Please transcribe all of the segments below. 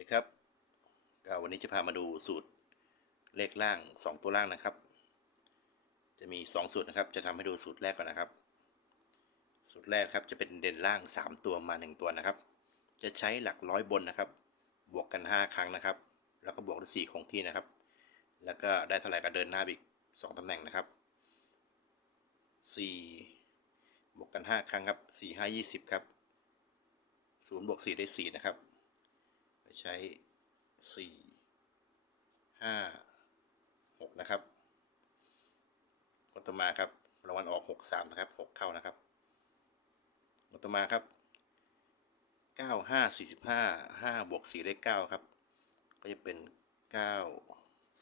ดีครับก็วันนี้จะพามาดูสูตรเลขล่าง 2 ตัวล่างนะครับ จะมี 2 สูตรนะครับ จะทำให้ดูสูตรแรกก่อนนะครับ สูตรแรกครับจะเป็นเด่นล่าง 3 ตัวมา 1 ตัวนะครับ จะใช้หลักร้อยบนนะครับ บวกกัน 5 ครั้งนะครับ แล้วก็บวกด้วย4คงที่นะครับ แล้วก็ได้เท่าไหร่ก็เดินหน้าอีก 2ตำแหน่งนะครับ 4 บวกกัน 5 ครั้งครับ 4 5 20 ครับ0บวก4ได้ 4 นะครับ ใช้สี่ห้าหกนะครับงวดต่อมาครับรางวัลออกหกสามนะครับหกเข้านะครับงวดต่อมาครับเก้าห้าสี่สิบห้าห้าบวกสี่ได้เก้าครับก็จะเป็นเก้า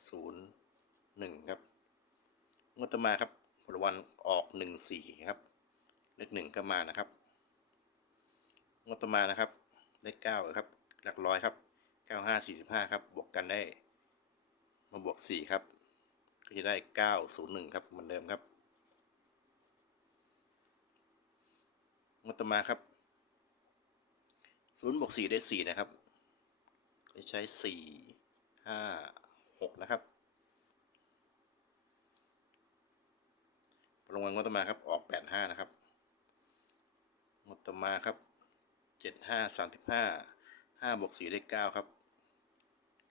ศูนย์หนึ่งครับงวดต่อมาครับรางวัลออกหนึ่งสี่ครับ เลขหนึ่งก็มานะครับงวดต่อมานะครับได้เก้าครับ หลักร้อยครับ 9545 ครับ บวกกันได้ มาบวก 4 ครับ ก็จะได้ 901 ครับ เหมือนเดิมครับงดต่อมาครับ0บวก4ได้ 4 นะครับก็ใช้ 4 5 6 นะครับลงมางวดต่อมาครับ ออก 85 นะครับงวดต่อมาครับ 75 35 5บวก4ได้9ครับ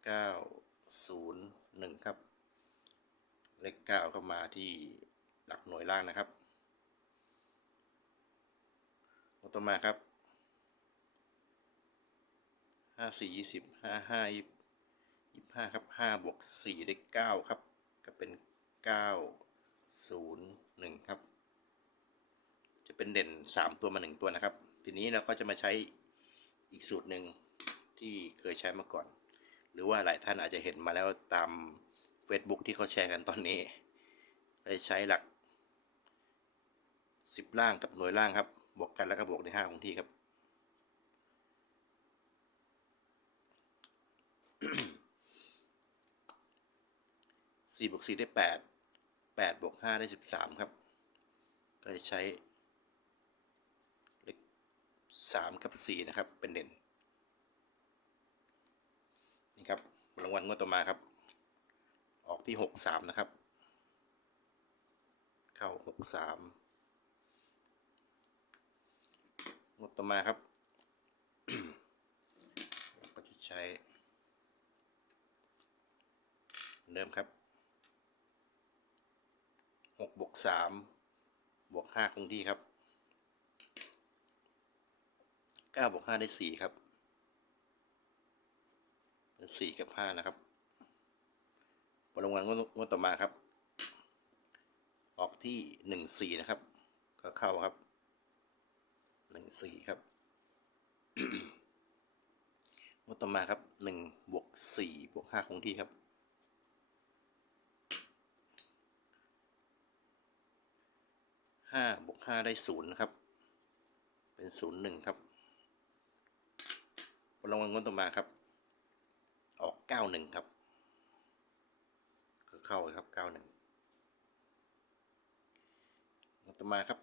901ครับ เลข9เข้ามาที่หลักหน่วยล่างนะครับต่อมาครับ5 4 20 5 5 25ครับ5บวก4ได้9ครับ ก็เป็น901ครับ จะเป็นเด่น3ตัวมา1ตัวนะครับ ทีนี้เราก็จะมาใช้อีกสูตรหนึ่ง ที่เคยใช้มาก่อน หรือว่าหลายท่านอาจจะเห็นมาแล้วตาม Facebook ที่เขาแชร์กันตอนนี้ได้ใช้หลัก 10 ล่างกับหน่วยล่างครับ บวกกันแล้วก็บวกใน5ของที่ครับ4บวก4ได้8 8บวก5ได้13ครับ ก็จะใช้เลข3กับ4นะครับ เป็นเด่น นี่ครับรางวัลงวดต่อมาครับ ออกที่หกสามนะครับ เข้าหกสามงวดต่อมาครับก็จะใช้เริ่มครับหกบวกสามบวกห้าคงที่ครับเก้าบวกห้าได้สี่ครับ สี่กับห้านะครับผลรางวัลงวดต่อมาครับ ออกที่หนึ่งสี่นะครับ ก็เข้าครับหนึ่งสี่ครับงวดต่อมาครับหนึ่งบวกสี่บวกห้าคงที่ครับห้าบวกห้าได้ศูนย์นะครับ เป็นศูนย์หนึ่งครับผลรางวัลงวดต่อมาครับ ออกเก้าหนึ่งครับ ก็เข้าครับเก้าหนึ่งต่อมาครับ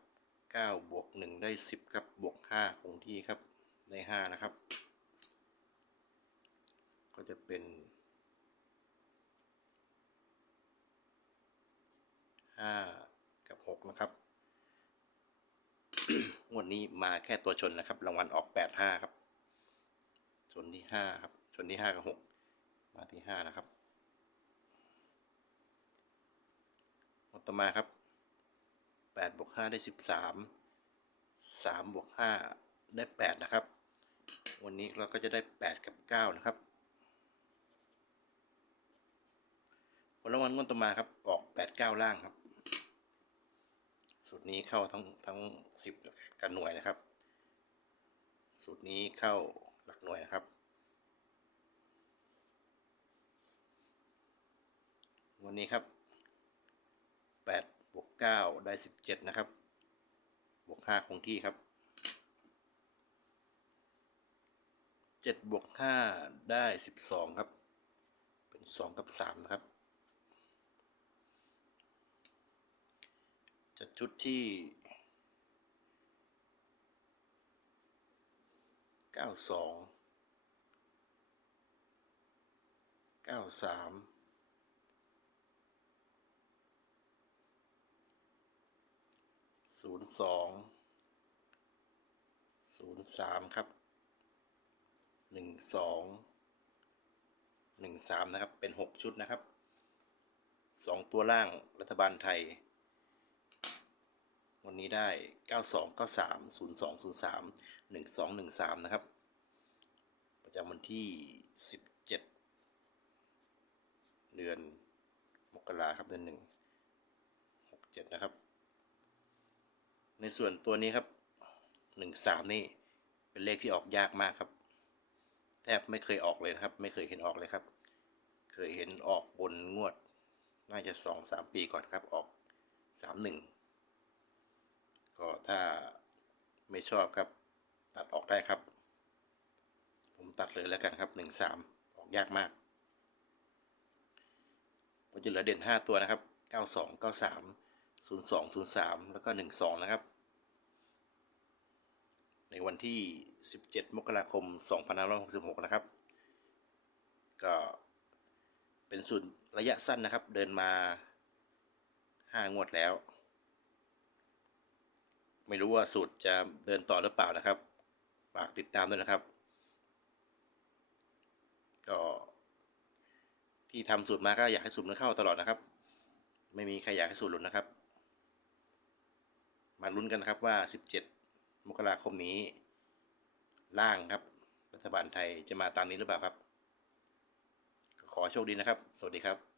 เก้าบวกหนึ่งได้สิบครับ บวกห้าคงที่ครับ ได้ห้านะครับ ก็จะเป็นห้ากับหกนะครับงวดนี้มาแค่ตัวชนนะครับ รางวัลออกแปดห้าครับ ชนที่ห้าครับ ชนที่ห้ากับหก มาที่ห้านะครับต่อมาครับแปดบวกห้าได้สิบสามสามบวกห้าได้แปดนะครับ วันนี้เราก็จะได้แปดกับเก้านะครับผลรางวัลงวดต่อมาครับ ออกแปดเก้าล่างครับสูตรนี้เข้าทั้งทั้งสิบกันหน่วยนะครับ สูตรนี้เข้าหลักหน่วยนะครับันนี้ครับ8บวก9ได้ 17 นะครับ บวก 5 คงที่ครับ 7บวก5ได้ 12 ครับ เป็น 2 กับ 3 นะครับ จัดชุดที่ 92 93 ศูนย์สองศูนย์สามครับหนึ่งสองหนึ่งสามนะครับ เป็นหกชุดนะครับสองตัวล่างรัฐบาลไทย วันนี้ได้เก้าสองเก้าสามศูนย์สองศูนย์สามหนึ่งสองหนึ่งสามนะครับ ประจำวันที่สิบเจ็ดเดือนมกราครับเดือนหนึ่งหกเจ็ดนะครับ ในส่วนตัวนี้ครับหนึ่งสามนี่เป็นเลขที่ออกยากมากครับ แทบไม่เคยออกเลยครับ ไม่เคยเห็นออกเลยครับ เคยเห็นออกบนงวด น่าจะสองสามปีก่อนครับออกสามหนึ่งก็ถ้าไม่ชอบครับ ตัดออกได้ครับ ผมตัดเลยแล้วกันครับหนึ่งสามออกยากมากผมจะเหลือเด่นห้าตัวนะครับเก้าสองเก้าสามศูนย์สองศูนย์สามแล้วก็หนึ่งสองนะครับ ในวันที่ 17 มกราคม 2566 นะครับ ก็เป็นสูตรระยะสั้นนะครับ เดินมา 5 งวดแล้ว ไม่รู้ว่าสูตรจะเดินต่อหรือเปล่านะครับ ฝากติดตามด้วยนะครับ ก็ที่ทำสูตรมาก็อยากให้สูตรมันเข้าตลอดนะครับ ไม่มีใครอยากให้สูตรหลุดนะครับ มาลุ้นกันนะครับว่า 17 มกราคมนี้ ล่างครับ รัฐบาลไทยจะมาตามนี้หรือเปล่าครับ ขอโชคดีนะครับ สวัสดีครับ